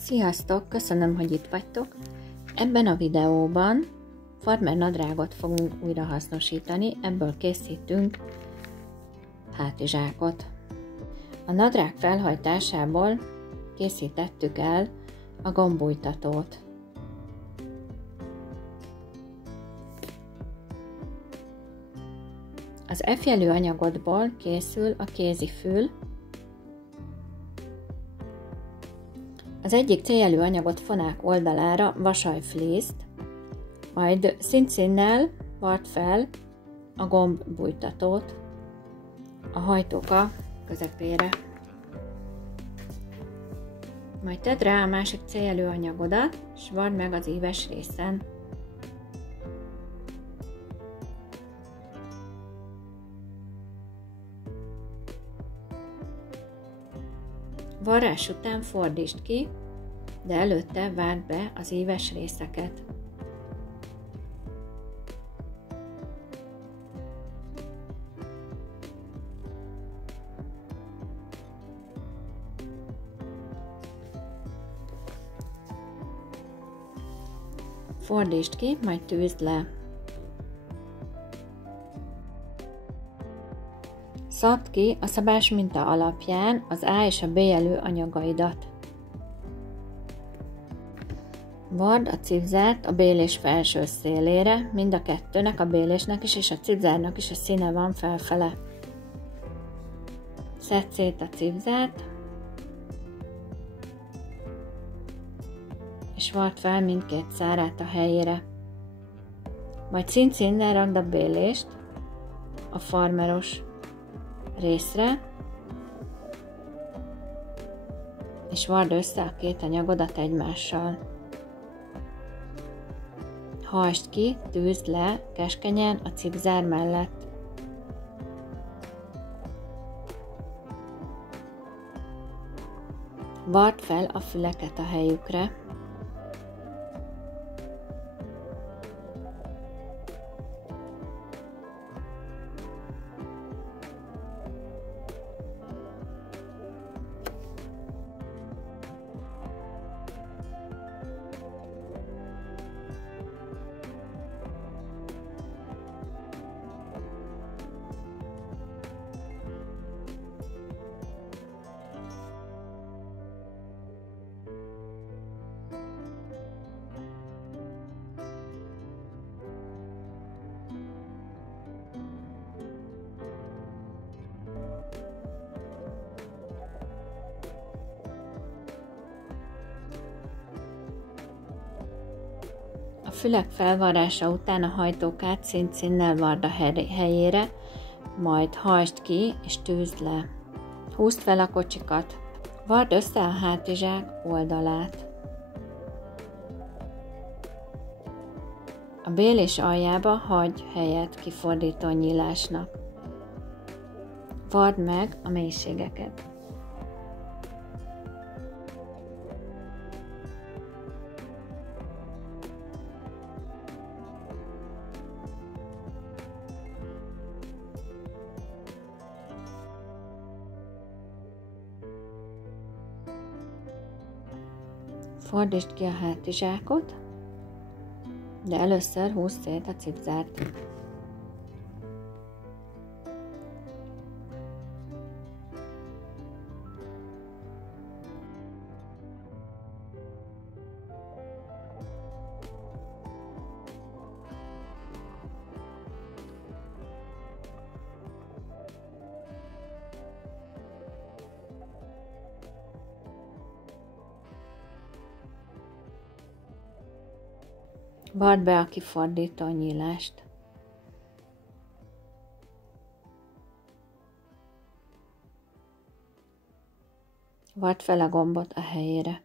Sziasztok! Köszönöm, hogy itt vagytok. Ebben a videóban farmer nadrágot fogunk újra hasznosítani, ebből készítünk hátizsákot. A nadrág felhajtásából készítettük el a gombújtatót. Az F-jelű anyagodból készül a kézifül. Az egyik C-jelű anyagot fonák oldalára vasajflészt, majd szintszínnel vart fel a gombújtatót a hajtóka közepére. Majd tedd rá a másik C-jelű anyagodat, és vard meg az íves részen. Varrás után fordítsd ki, de előtte várd be az íves részeket. Fordítsd ki, majd tűzd le. Szabd ki a szabás minta alapján az A és a B jelű anyagaidat. Vard a cipzárt a bélés felső szélére, mind a kettőnek, a bélésnek is és a cipzárnak is a színe van felfele. Szedd szét a cipzárt, és vard fel mindkét szárát a helyére. Majd színnel rakd a bélést a farmeros részre, és vard össze a két anyagodat egymással. Hajtsd ki, tűzd le keskenyen a cipzár mellett. Vard fel a füleket a helyükre. A fülek felvarrása után a hajtókát színnel vard a helyére, majd hajtsd ki és tűzd le. Húzd fel a kocsikat. Vard össze a hátizsák oldalát. A bélés aljába hagyj helyet kifordító nyílásnak. Vard meg a mélységeket. Fordítsd ki a hátizsákot, de először húzd szét a cipzárt. Vard be a kifordító nyílást. Vard fel a gombot a helyére.